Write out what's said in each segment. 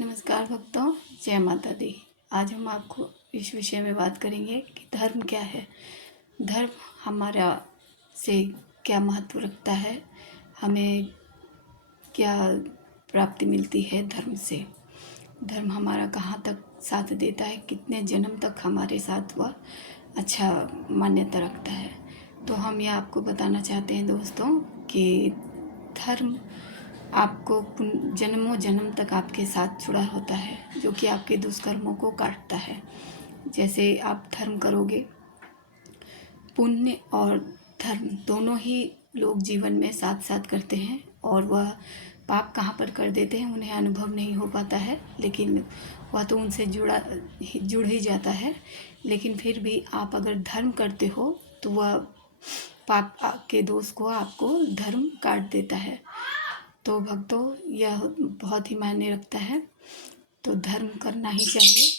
नमस्कार भक्तों, जय माता दी। आज हम आपको इस विषय में बात करेंगे कि धर्म क्या है। धर्म हमारा से क्या महत्व रखता है, हमें क्या प्राप्ति मिलती है धर्म से। धर्म हमारा कहाँ तक साथ देता है, कितने जन्म तक हमारे साथ वह अच्छा मान्यता रखता है। तो हम यह आपको बताना चाहते हैं दोस्तों कि धर्म आपको जन्मों जन्म तक आपके साथ जुड़ा होता है, जो कि आपके दुष्कर्मों को काटता है। जैसे आप धर्म करोगे, पुण्य और धर्म दोनों ही लोग जीवन में साथ साथ करते हैं, और वह पाप कहाँ पर कर देते हैं उन्हें अनुभव नहीं हो पाता है, लेकिन वह तो उनसे जुड़ ही जाता है। लेकिन फिर भी आप अगर धर्म करते हो तो वह पाप के दोष को आपको धर्म काट देता है। तो भक्तों, यह बहुत ही मायने रखता है, तो धर्म करना ही चाहिए।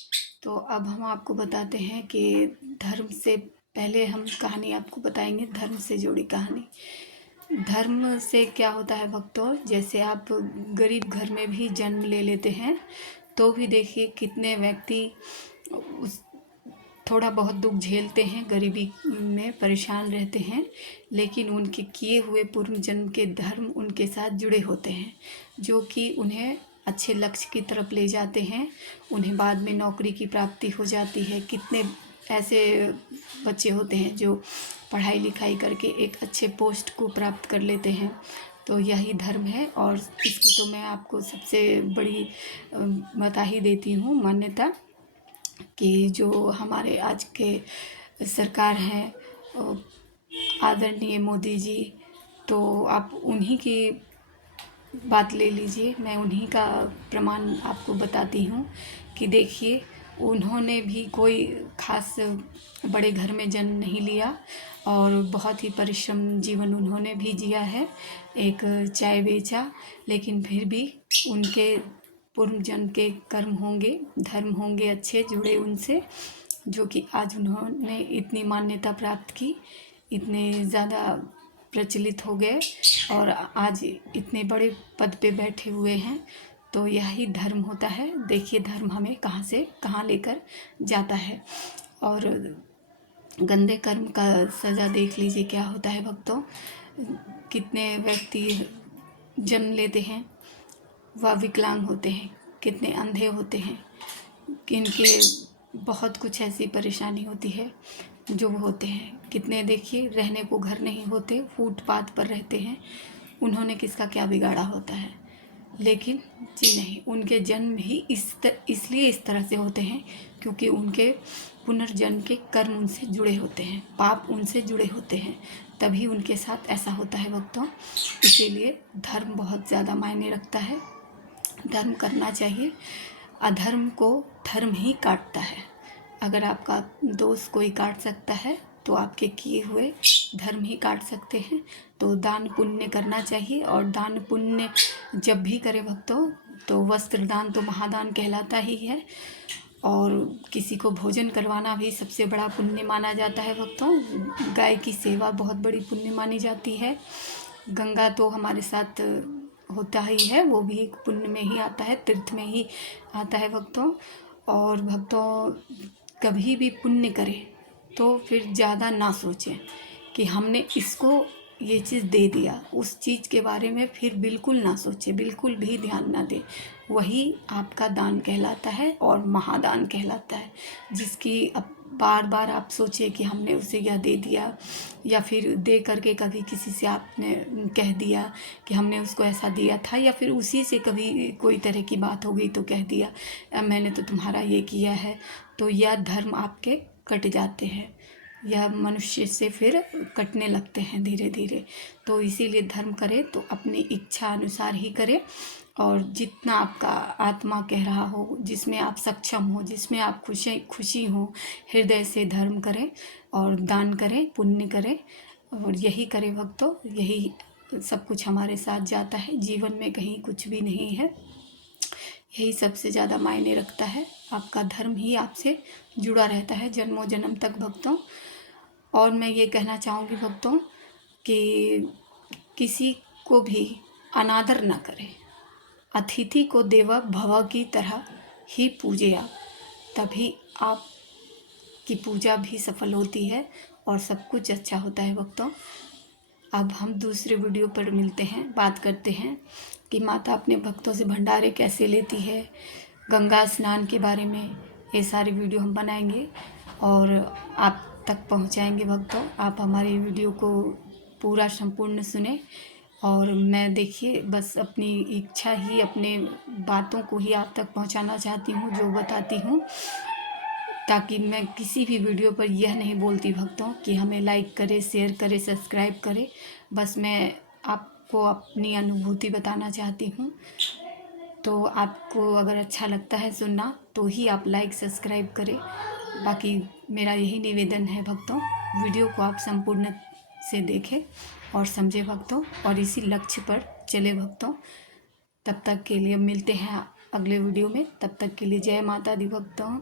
तो अब हम आपको बताते हैं कि धर्म से पहले हम कहानी आपको बताएंगे, धर्म से जुड़ी कहानी। धर्म से क्या होता है भक्तों, जैसे आप गरीब घर में भी जन्म ले लेते हैं तो भी देखिए कितने व्यक्ति उस थोड़ा बहुत दुख झेलते हैं, गरीबी में परेशान रहते हैं, लेकिन उनके किए हुए पूर्व जन्म के धर्म उनके साथ जुड़े होते हैं, जो कि उन्हें अच्छे लक्ष्य की तरफ ले जाते हैं। उन्हें बाद में नौकरी की प्राप्ति हो जाती है। कितने ऐसे बच्चे होते हैं जो पढ़ाई लिखाई करके एक अच्छे पोस्ट को प्राप्त कर लेते हैं। तो यही धर्म है, और इसकी तो मैं आपको सबसे बड़ी बता ही देती हूँ मान्यता, कि जो हमारे आज के सरकार हैं आदरणीय मोदी जी, तो आप उन्हीं की बात ले लीजिए। मैं उन्हीं का प्रमाण आपको बताती हूँ कि देखिए, उन्होंने भी कोई खास बड़े घर में जन्म नहीं लिया, और बहुत ही परिश्रम जीवन उन्होंने भी जिया है। एक चाय बेचा, लेकिन फिर भी उनके पूर्व जन्म के कर्म होंगे, धर्म होंगे अच्छे जुड़े उनसे, जो कि आज उन्होंने इतनी मान्यता प्राप्त की, इतने ज़्यादा प्रचलित हो गए और आज इतने बड़े पद पे बैठे हुए हैं। तो यही धर्म होता है। देखिए धर्म हमें कहाँ से कहाँ लेकर जाता है। और गंदे कर्म का सज़ा देख लीजिए क्या होता है भक्तों। कितने व्यक्ति जन्म लेते हैं, वह विकलांग होते हैं, कितने अंधे होते हैं, इनके बहुत कुछ ऐसी परेशानी होती है जो होते हैं। कितने देखिए रहने को घर नहीं होते, फुटपाथ पर रहते हैं, उन्होंने किसका क्या बिगाड़ा होता है। लेकिन जी नहीं, उनके जन्म ही इसलिए इस तरह से होते हैं क्योंकि उनके पुनर्जन्म के कर्म उनसे जुड़े होते हैं, पाप उनसे जुड़े होते हैं, तभी उनके साथ ऐसा होता है भक्तों। इसीलिए धर्म बहुत ज़्यादा मायने रखता है, धर्म करना चाहिए। अधर्म को धर्म ही काटता है। अगर आपका दोस्त कोई काट सकता है तो आपके किए हुए धर्म ही काट सकते हैं। तो दान पुण्य करना चाहिए, और दान पुण्य जब भी करें भक्तों, तो वस्त्र दान तो महादान कहलाता ही है, और किसी को भोजन करवाना भी सबसे बड़ा पुण्य माना जाता है भक्तों। गाय की सेवा बहुत बड़ी पुण्य मानी जाती है। गंगा तो हमारे साथ होता ही है, वो भी एक पुण्य में ही आता है, तीर्थ में ही आता है भक्तों। और भक्तों, कभी भी पुण्य करें तो फिर ज़्यादा ना सोचें कि हमने इसको ये चीज़ दे दिया, उस चीज़ के बारे में फिर बिल्कुल ना सोचें, बिल्कुल भी ध्यान ना दें। वही आपका दान कहलाता है और महादान कहलाता है। जिसकी अब बार बार आप सोचें कि हमने उसे यह दे दिया, या फिर दे करके कभी किसी से आपने कह दिया कि हमने उसको ऐसा दिया था, या फिर उसी से कभी कोई तरह की बात हो गई तो कह दिया मैंने तो तुम्हारा ये किया है, तो यह धर्म आपके कट जाते हैं, यह मनुष्य से फिर कटने लगते हैं धीरे धीरे। तो इसीलिए धर्म करें तो अपनी इच्छा अनुसार ही करें, और जितना आपका आत्मा कह रहा हो, जिसमें आप सक्षम हो, जिसमें आप खुशी हो, हृदय से धर्म करें और दान करें, पुण्य करें, और यही करें भक्तों। यही सब कुछ हमारे साथ जाता है, जीवन में कहीं कुछ भी नहीं है। यही सबसे ज़्यादा मायने रखता है। आपका धर्म ही आपसे जुड़ा रहता है जन्मों जन्म तक भक्तों। और मैं ये कहना चाहूँगी भक्तों कि किसी को भी अनादर ना करें। अतिथि को देवो भव की तरह ही पूजे आप, तभी आपकी पूजा भी सफल होती है और सब कुछ अच्छा होता है भक्तों। अब हम दूसरे वीडियो पर मिलते हैं, बात करते हैं कि माता अपने भक्तों से भंडारे कैसे लेती है, गंगा स्नान के बारे में ये सारी वीडियो हम बनाएंगे और आप तक पहुंचाएंगे भक्तों। आप हमारी वीडियो को पूरा संपूर्ण सुने और मैं देखिए बस अपनी इच्छा ही, अपने बातों को ही आप तक पहुंचाना चाहती हूं, जो बताती हूं, ताकि मैं किसी भी वीडियो पर यह नहीं बोलती भक्तों कि हमें लाइक करें, शेयर करें, सब्सक्राइब करें। बस मैं आपको अपनी अनुभूति बताना चाहती हूँ। तो आपको अगर अच्छा लगता है सुनना तो ही आप लाइक सब्सक्राइब करें। बाकी मेरा यही निवेदन है भक्तों, वीडियो को आप संपूर्ण से देखें और समझे भक्तों, और इसी लक्ष्य पर चले भक्तों। तब तक के लिए मिलते हैं अगले वीडियो में। तब तक के लिए जय माता दी भक्तों।